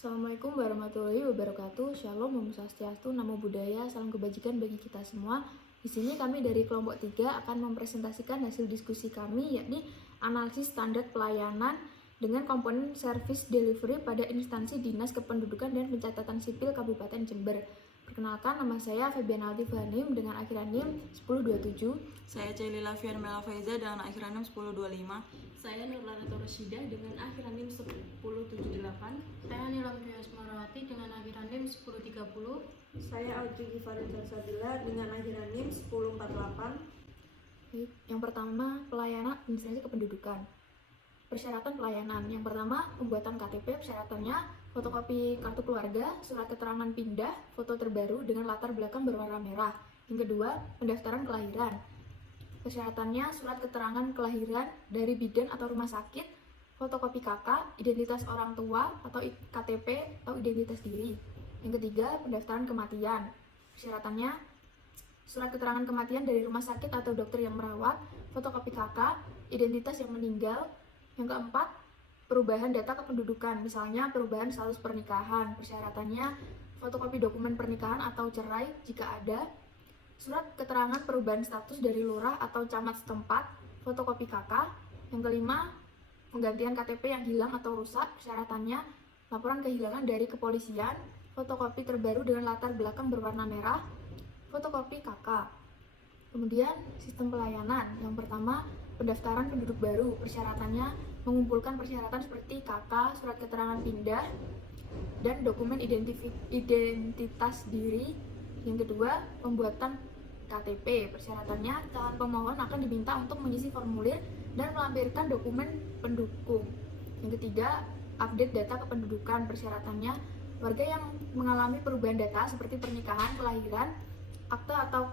Assalamualaikum warahmatullahi wabarakatuh. Shalom, Om Swastiastu, Namo Buddhaya, salam kebajikan bagi kita semua. Di sini kami dari kelompok 3 akan mempresentasikan hasil diskusi kami, yakni analisis standar pelayanan dengan komponen service delivery pada instansi Dinas Kependudukan dan Pencatatan Sipil Kabupaten Jember. Perkenalkan, nama saya Febian Altif Hanim dengan akhiran NIM 1027. Saya Celila Fiarmela Faiza dengan akhiran NIM 1025. Saya Nurlana Torosida dengan akhiran NIM 1078. Saya Nilam Asmarawati dengan akhiran NIM 1030. Saya Audrey Gifarin Sabila dengan akhiran NIM 1048. Baik, yang pertama, pelayanan administrasi kependudukan. Persyaratan pelayanan. Yang pertama, pembuatan KTP. Persyaratannya fotokopi kartu keluarga, surat keterangan pindah, foto terbaru dengan latar belakang berwarna merah. Yang kedua, pendaftaran kelahiran. Persyaratannya surat keterangan kelahiran dari bidan atau rumah sakit, fotokopi KK, identitas orang tua atau KTP atau identitas diri. Yang ketiga, pendaftaran kematian. Persyaratannya surat keterangan kematian dari rumah sakit atau dokter yang merawat, fotokopi KK, identitas yang meninggal. Yang keempat, perubahan data kependudukan, misalnya perubahan status pernikahan. Persyaratannya fotokopi dokumen pernikahan atau cerai jika ada, surat keterangan perubahan status dari lurah atau camat setempat, fotokopi KK. Yang kelima, penggantian KTP yang hilang atau rusak. Persyaratannya laporan kehilangan dari kepolisian, fotokopi terbaru dengan latar belakang berwarna merah, fotokopi KK. Kemudian sistem pelayanan. Yang pertama, pendaftaran penduduk baru. Persyaratannya mengumpulkan persyaratan seperti KK, surat keterangan pindah, dan dokumen identitas diri. Yang kedua, pembuatan KTP. Persyaratannya calon pemohon akan diminta untuk mengisi formulir dan melampirkan dokumen pendukung. Yang ketiga, update data kependudukan. Persyaratannya warga yang mengalami perubahan data seperti pernikahan, kelahiran, akte atau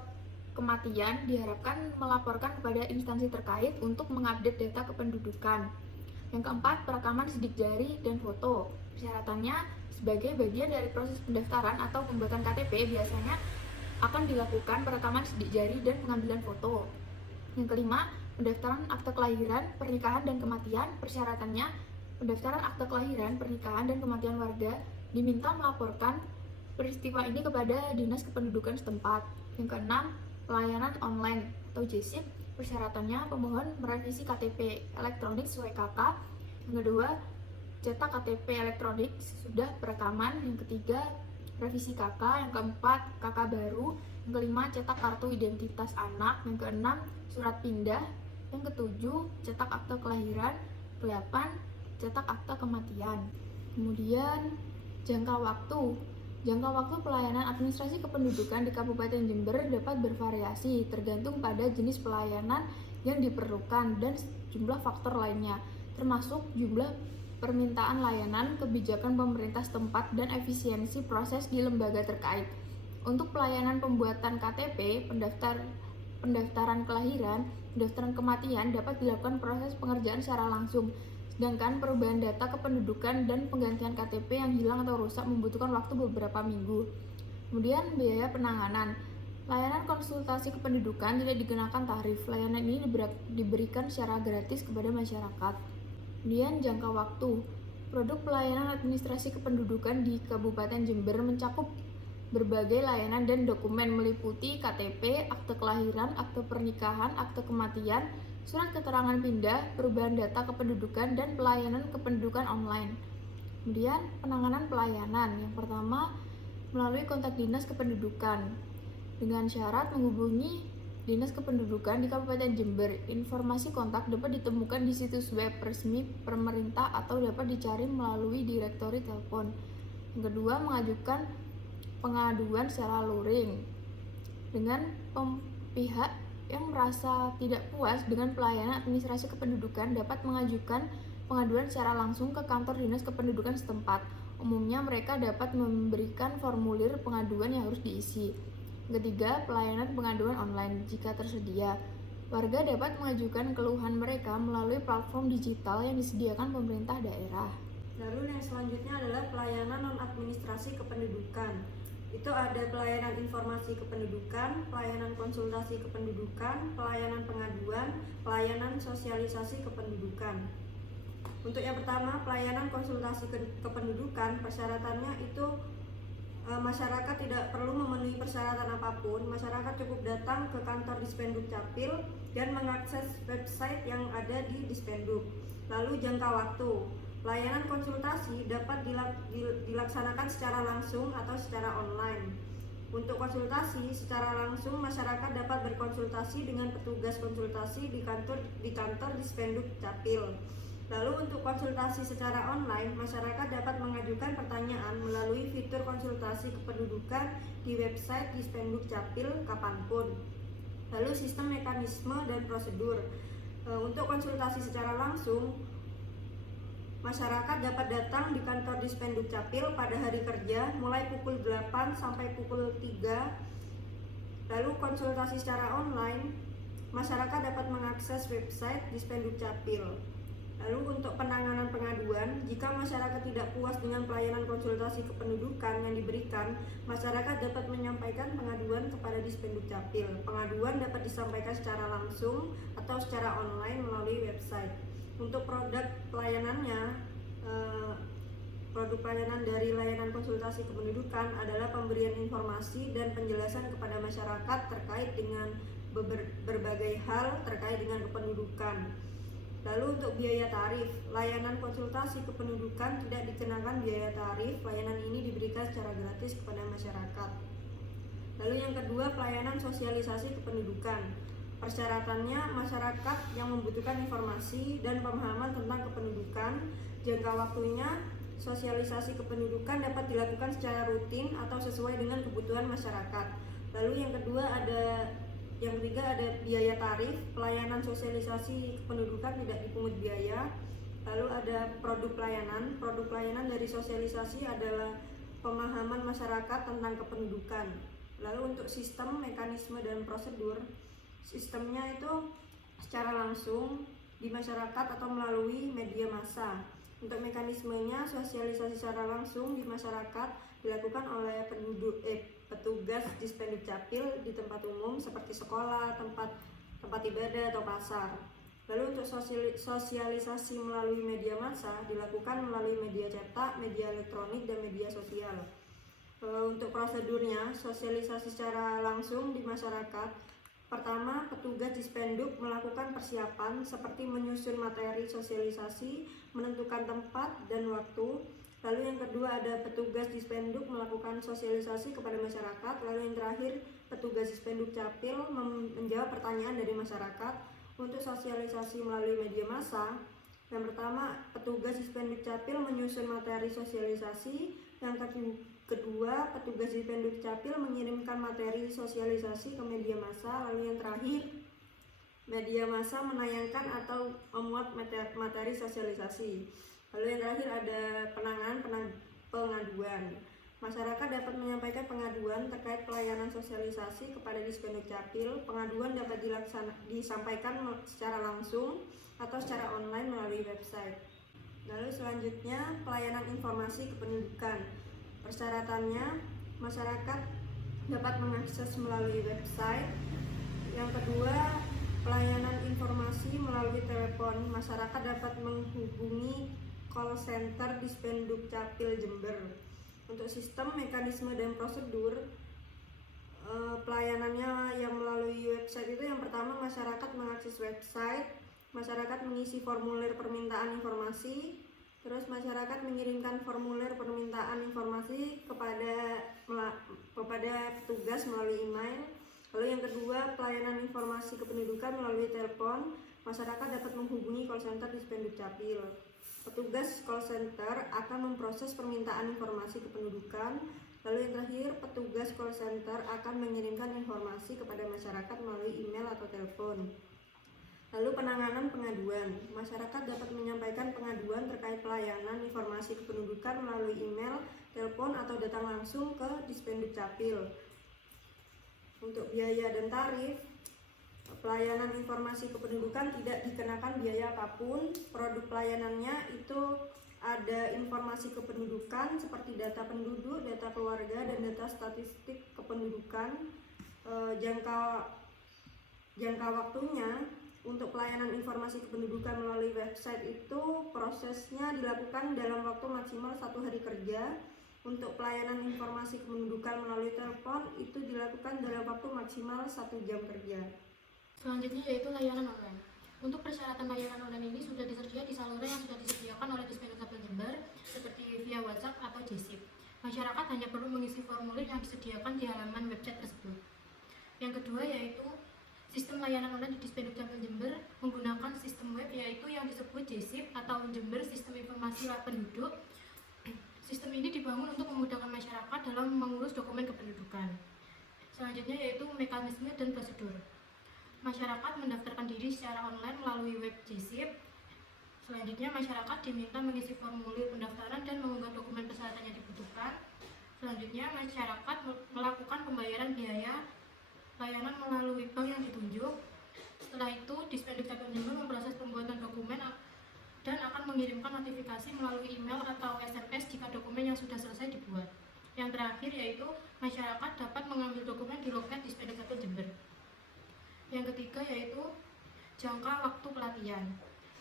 kematian diharapkan melaporkan kepada instansi terkait untuk mengupdate data kependudukan. Yang keempat, perekaman sidik jari dan foto. Persyaratannya sebagai bagian dari proses pendaftaran atau pembuatan KTP biasanya akan dilakukan perekaman sidik jari dan pengambilan foto. Yang kelima, pendaftaran akte kelahiran, pernikahan, dan kematian. Persyaratannya pendaftaran akte kelahiran, pernikahan, dan kematian warga diminta melaporkan peristiwa ini kepada Dinas Kependudukan setempat. Yang keenam, pelayanan online atau JSIP. Persyaratannya pemohon merevisi KTP elektronik sesuai KK. Yang kedua, cetak KTP elektronik sudah perekaman. Yang ketiga, revisi KK. Yang keempat, KK baru. Yang kelima, cetak kartu identitas anak. Yang keenam, surat pindah. Yang ketujuh, cetak akte kelahiran. Kedelapan, cetak akte kematian. Kemudian jangka waktu. Jangka waktu pelayanan administrasi kependudukan di Kabupaten Jember dapat bervariasi tergantung pada jenis pelayanan yang diperlukan dan jumlah faktor lainnya, termasuk jumlah permintaan layanan, kebijakan pemerintah setempat, dan efisiensi proses di lembaga terkait. Untuk pelayanan pembuatan KTP, pendaftaran kelahiran, pendaftaran kematian dapat dilakukan proses pengerjaan secara langsung. Sedangkan perubahan data kependudukan dan penggantian KTP yang hilang atau rusak membutuhkan waktu beberapa minggu. Kemudian biaya penanganan. Layanan konsultasi kependudukan tidak dikenakan tarif. Layanan ini diberikan secara gratis kepada masyarakat. Kemudian jangka waktu. Produk pelayanan administrasi kependudukan di Kabupaten Jember mencakup berbagai layanan dan dokumen meliputi KTP, akte kelahiran, akte pernikahan, akte kematian, surat keterangan pindah, perubahan data kependudukan, dan pelayanan kependudukan online. Kemudian penanganan pelayanan. Yang pertama, melalui kontak Dinas Kependudukan dengan syarat menghubungi Dinas Kependudukan di Kabupaten Jember. Informasi kontak dapat ditemukan di situs web resmi pemerintah atau dapat dicari melalui direktori telepon. Yang kedua, mengajukan pengaduan secara luring dengan pihak yang merasa tidak puas dengan pelayanan administrasi kependudukan dapat mengajukan pengaduan secara langsung ke kantor Dinas Kependudukan setempat. Umumnya mereka dapat memberikan formulir pengaduan yang harus diisi. Ketiga, pelayanan pengaduan online jika tersedia. Warga dapat mengajukan keluhan mereka melalui platform digital yang disediakan pemerintah daerah. Lalu yang selanjutnya adalah pelayanan non-administrasi kependudukan. Itu ada pelayanan informasi kependudukan, pelayanan konsultasi kependudukan, pelayanan pengaduan, pelayanan sosialisasi kependudukan. Untuk yang pertama, pelayanan konsultasi kependudukan, persyaratannya itu masyarakat tidak perlu memenuhi persyaratan apapun. Masyarakat cukup datang ke kantor Dispenduk Capil dan mengakses website yang ada di Dispenduk. Lalu jangka waktu, pelayanan konsultasi dapat dilaksanakan secara langsung atau secara online. Untuk konsultasi secara langsung, masyarakat dapat berkonsultasi dengan petugas konsultasi di kantor Dispenduk Capil. Lalu untuk konsultasi secara online, masyarakat dapat mengajukan pertanyaan melalui fitur konsultasi kependudukan di website Dispenduk Capil kapanpun. Lalu sistem, mekanisme, dan prosedur. Untuk konsultasi secara langsung, masyarakat dapat datang di kantor Dispenduk Capil pada hari kerja mulai pukul 8 sampai pukul 3. Lalu konsultasi secara online, masyarakat dapat mengakses website Dispenduk Capil. Lalu untuk penanganan pengaduan, jika masyarakat tidak puas dengan pelayanan konsultasi kependudukan yang diberikan, masyarakat dapat menyampaikan pengaduan kepada Dispenduk Capil. Pengaduan dapat disampaikan secara langsung atau secara online melalui website. Untuk produk pelayanannya, produk pelayanan dari layanan konsultasi kependudukan adalah pemberian informasi dan penjelasan kepada masyarakat terkait dengan berbagai hal terkait dengan kependudukan. Lalu untuk biaya tarif, layanan konsultasi kependudukan tidak dikenakan biaya tarif. Layanan ini diberikan secara gratis kepada masyarakat. Lalu yang kedua, pelayanan sosialisasi kependudukan. Persyaratannya, masyarakat yang membutuhkan informasi dan pemahaman tentang kependudukan. Jangka waktunya, sosialisasi kependudukan dapat dilakukan secara rutin atau sesuai dengan kebutuhan masyarakat. Lalu yang ketiga ada biaya tarif. Pelayanan sosialisasi kependudukan tidak dipungut biaya. Lalu ada produk pelayanan. Produk pelayanan dari sosialisasi adalah pemahaman masyarakat tentang kependudukan. Lalu untuk sistem, mekanisme, dan prosedur, sistemnya itu secara langsung di masyarakat atau melalui media massa. Untuk mekanismenya, sosialisasi secara langsung di masyarakat dilakukan oleh petugas Dispenduk Capil di tempat umum seperti sekolah, tempat ibadah, atau pasar. Lalu untuk sosialisasi melalui media massa dilakukan melalui media cetak, media elektronik, dan media sosial. Untuk prosedurnya, sosialisasi secara langsung di masyarakat. Pertama, petugas Dispenduk melakukan persiapan seperti menyusun materi sosialisasi, menentukan tempat dan waktu. Lalu yang kedua ada petugas Dispenduk melakukan sosialisasi kepada masyarakat. Lalu yang terakhir, petugas Dispenduk Capil menjawab pertanyaan dari masyarakat. Untuk sosialisasi melalui media massa, yang pertama, petugas Dispenduk Capil menyusun materi sosialisasi. Yang kedua, petugas Dispenduk Capil mengirimkan materi sosialisasi ke media massa. Lalu yang terakhir, media massa menayangkan atau memuat materi sosialisasi. Lalu yang terakhir ada penanganan pengaduan. Masyarakat dapat menyampaikan pengaduan terkait pelayanan sosialisasi kepada Dispenduk Capil. Pengaduan dapat disampaikan secara langsung atau secara online melalui website. Lalu selanjutnya, pelayanan informasi kependudukan. Persyaratannya, masyarakat dapat mengakses melalui website. Yang kedua, pelayanan informasi melalui telepon. Masyarakat dapat menghubungi call center Dispenduk Capil Jember. Untuk sistem, mekanisme, dan prosedur, pelayanannya yang melalui website itu yang pertama, masyarakat mengakses website, masyarakat mengisi formulir permintaan informasi, terus masyarakat mengirimkan formulir permintaan informasi kepada petugas melalui email. Lalu yang kedua, pelayanan informasi kependudukan melalui telepon. Masyarakat dapat menghubungi call center Dispenduk Capil. Petugas call center akan memproses permintaan informasi kependudukan. Lalu yang terakhir, petugas call center akan mengirimkan informasi kepada masyarakat melalui email atau telepon. Lalu penanganan pengaduan. Masyarakat dapat menyampaikan pengaduan terkait pelayanan informasi kependudukan melalui email, telepon, atau datang langsung ke Dispenduk Capil. Untuk biaya dan tarif, pelayanan informasi kependudukan tidak dikenakan biaya apapun. Produk pelayanannya itu ada informasi kependudukan seperti data penduduk, data keluarga, dan data statistik kependudukan. Jangka waktunya untuk pelayanan informasi kependudukan melalui website itu prosesnya dilakukan dalam waktu maksimal 1 hari kerja. Untuk pelayanan informasi kependudukan melalui telepon itu dilakukan dalam waktu maksimal 1 jam kerja. Selanjutnya yaitu layanan online. Untuk persyaratan layanan online ini sudah tersedia di saluran yang sudah disediakan oleh Dispenduk Capil Jember seperti via WhatsApp atau GSIP. Masyarakat hanya perlu mengisi formulir yang disediakan di halaman website tersebut. Yang kedua yaitu sistem layanan online di Dispenduk Capil Jember menggunakan sistem web yaitu yang disebut GSIP atau Jember Sistem Informasi Penduduk. Sistem ini dibangun untuk memudahkan masyarakat dalam mengurus dokumen kependudukan. Selanjutnya yaitu mekanisme dan prosedur. Masyarakat mendaftarkan diri secara online melalui web GSIP. Selanjutnya masyarakat diminta mengisi formulir pendaftaran dan mengunggah dokumen persyaratan yang dibutuhkan. Selanjutnya masyarakat melakukan pembayaran biaya layanan melalui bank yang ditunjuk. Setelah itu Dispenduk Capil Jember memproses pembuatan dokumen dan akan mengirimkan notifikasi melalui email atau SMS jika dokumen yang sudah selesai dibuat. Yang terakhir yaitu masyarakat dapat mengambil dokumen di loket Dispenduk Capil Jember. Yang ketiga yaitu jangka waktu pelatihan.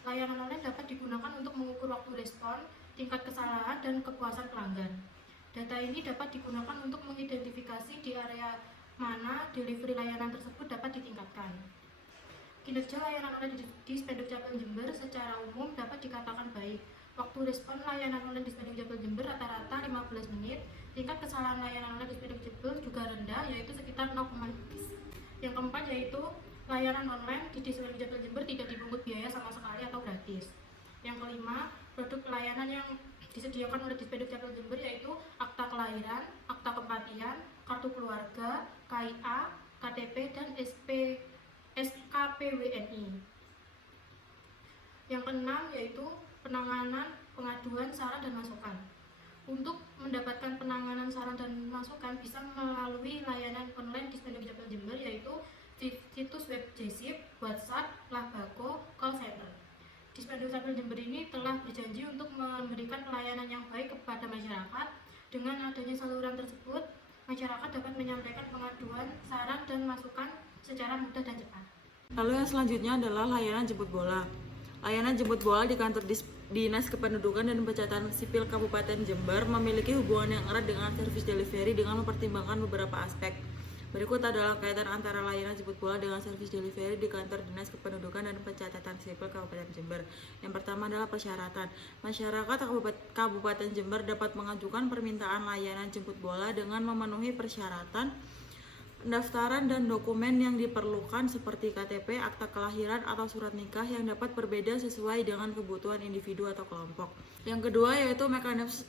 Layanan online dapat digunakan untuk mengukur waktu respon, tingkat kesalahan, dan kepuasan pelanggan. Data ini dapat digunakan untuk mengidentifikasi di area mana delivery layanan tersebut dapat ditingkatkan. Kinerja layanan online di Dispenduk Capil Jember secara umum dapat dikatakan baik. Waktu respon layanan online di Dispenduk Capil Jember rata-rata 15 menit. Tingkat kesalahan layanan online di Dispenduk Jember juga rendah, yaitu sekitar 0,5. Yang keempat yaitu layanan online di Dispenduk Capil Jember tidak dipungut biaya sama sekali atau gratis. Yang kelima, produk pelayanan yang disediakan oleh Dispenduk Capil Jember yaitu akta kelahiran, akta kematian, kartu keluarga, KIA, KTP, dan SKPWNI. Yang keenam yaitu penanganan, pengaduan, saran, dan masukan. Untuk mendapatkan penanganan, saran, dan masukan bisa melalui layanan online Dispenduk Capil Jember yaitu situs web GSIP, WhatsApp, Labako, call center. Dispenduk Capil Jember ini telah berjanji untuk memberikan pelayanan yang baik kepada masyarakat. Dengan adanya saluran tersebut, masyarakat dapat menyampaikan pengaduan, saran, dan masukan secara mudah dan cepat. Lalu yang selanjutnya adalah layanan jemput bola. Layanan jemput bola di kantor Dinas Kependudukan dan Pencatatan Sipil Kabupaten Jember memiliki hubungan yang erat dengan service delivery dengan mempertimbangkan beberapa aspek. Berikut adalah kaitan antara layanan jemput bola dengan service delivery di kantor Dinas Kependudukan dan Pencatatan Sipil Kabupaten Jember. Yang pertama adalah persyaratan. Masyarakat Kabupaten Jember dapat mengajukan permintaan layanan jemput bola dengan memenuhi persyaratan pendaftaran dan dokumen yang diperlukan seperti KTP, akta kelahiran, atau surat nikah yang dapat berbeda sesuai dengan kebutuhan individu atau kelompok. Yang kedua yaitu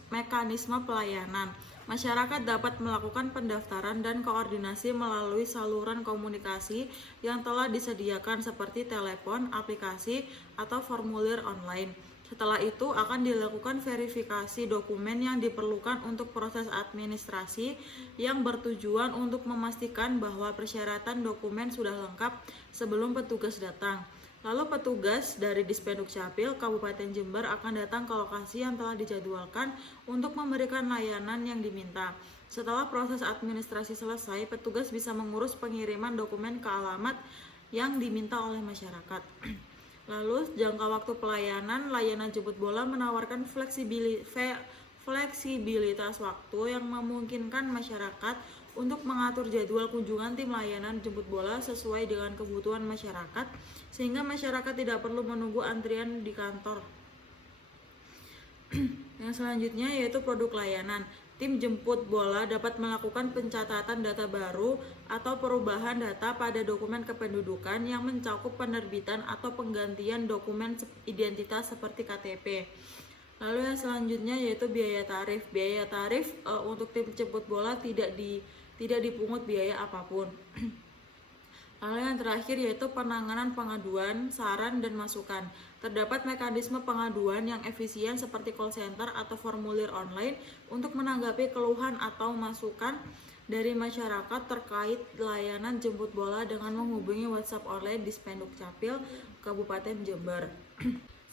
mekanisme pelayanan. Masyarakat dapat melakukan pendaftaran dan koordinasi melalui saluran komunikasi yang telah disediakan seperti telepon, aplikasi, atau formulir online. Setelah itu akan dilakukan verifikasi dokumen yang diperlukan untuk proses administrasi yang bertujuan untuk memastikan bahwa persyaratan dokumen sudah lengkap sebelum petugas datang. Lalu petugas dari Dispenduk Capil Kabupaten Jember akan datang ke lokasi yang telah dijadwalkan untuk memberikan layanan yang diminta. Setelah proses administrasi selesai, petugas bisa mengurus pengiriman dokumen ke alamat yang diminta oleh masyarakat. Lalu jangka waktu pelayanan, layanan jemput bola menawarkan fleksibilitas waktu yang memungkinkan masyarakat untuk mengatur jadwal kunjungan tim layanan jemput bola sesuai dengan kebutuhan masyarakat, sehingga masyarakat tidak perlu menunggu antrian di kantor. Yang selanjutnya yaitu produk layanan. Tim jemput bola dapat melakukan pencatatan data baru atau perubahan data pada dokumen kependudukan yang mencakup penerbitan atau penggantian dokumen identitas seperti KTP. Lalu yang selanjutnya yaitu biaya tarif. Biaya tarif untuk tim jemput bola tidak dipungut biaya apapun. Lalu yang terakhir yaitu penanganan pengaduan, saran, dan masukan. Terdapat mekanisme pengaduan yang efisien seperti call center atau formulir online untuk menanggapi keluhan atau masukan dari masyarakat terkait layanan jemput bola dengan menghubungi WhatsApp online Dispenduk Capil Kabupaten Jember.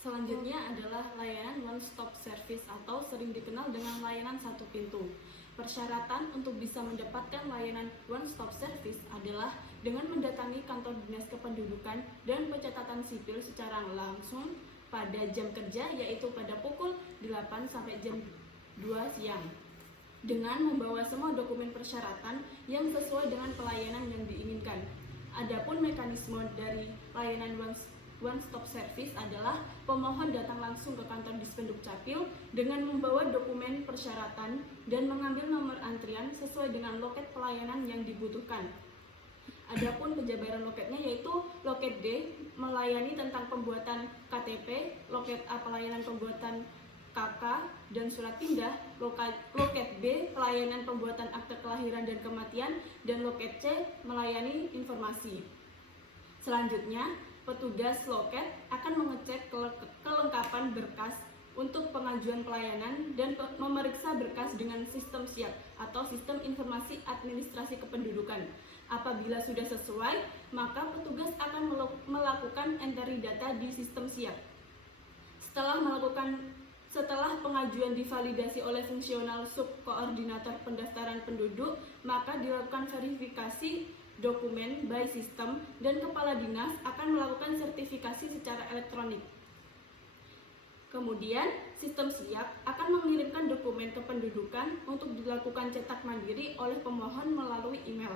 Selanjutnya adalah layanan one stop service atau sering dikenal dengan layanan satu pintu. Persyaratan untuk bisa mendapatkan layanan one stop service adalah dengan mendatangi kantor dinas kependudukan dan pencatatan sipil secara langsung pada jam kerja, yaitu pada pukul 8 sampai jam 2 siang, dengan membawa semua dokumen persyaratan yang sesuai dengan pelayanan yang diinginkan. Adapun mekanisme dari layanan one stop service adalah pemohon datang langsung ke kantor Dispenduk Capil dengan membawa dokumen persyaratan dan mengambil nomor antrian sesuai dengan loket pelayanan yang dibutuhkan. Adapun penjabaran loketnya yaitu loket D melayani tentang pembuatan KTP, loket A pelayanan pembuatan KK dan surat pindah, loket B pelayanan pembuatan akte kelahiran dan kematian, dan loket C melayani informasi. Selanjutnya, petugas loket akan mengecek kelengkapan berkas untuk pengajuan pelayanan dan memeriksa berkas dengan sistem siap atau sistem informasi administrasi kependudukan. Apabila sudah sesuai, maka petugas akan melakukan entry data di sistem siap. Setelah pengajuan divalidasi oleh fungsional subkoordinator pendaftaran penduduk, maka dilakukan verifikasi dokumen by sistem dan kepala dinas akan melakukan sertifikasi secara elektronik. Kemudian, sistem siap akan mengirimkan dokumen kependudukan untuk dilakukan cetak mandiri oleh pemohon melalui email.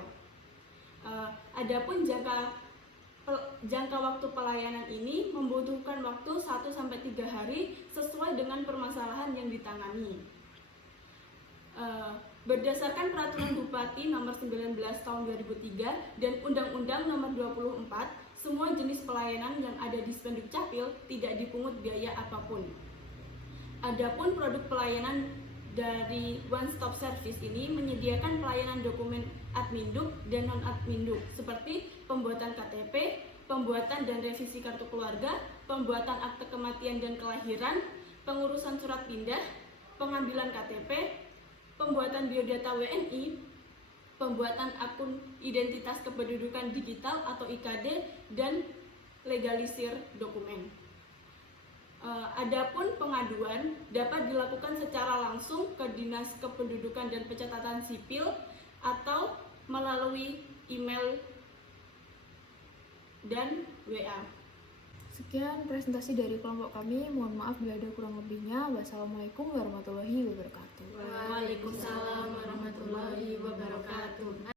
Adapun jangka waktu pelayanan ini membutuhkan waktu 1-3 hari sesuai dengan permasalahan yang ditangani. Berdasarkan Peraturan Bupati Nomor 19 Tahun 2003 dan Undang-Undang Nomor 24, semua jenis pelayanan yang ada di Dispenduk Capil tidak dipungut biaya apapun. Adapun produk pelayanan dari One Stop Service ini menyediakan pelayanan dokumen adminduk dan non-adminduk seperti pembuatan KTP, pembuatan dan revisi kartu keluarga, pembuatan akte kematian dan kelahiran, pengurusan surat pindah, pengambilan KTP, pembuatan biodata WNI, pembuatan akun identitas kependudukan digital atau IKD, dan legalisir dokumen. Adapun pengaduan dapat dilakukan secara langsung ke Dinas Kependudukan dan Pencatatan Sipil atau melalui email dan WA. Sekian presentasi dari kelompok kami. Mohon maaf bila ada kurang lebihnya. Wassalamualaikum warahmatullahi wabarakatuh. Waalaikumsalam warahmatullahi wabarakatuh.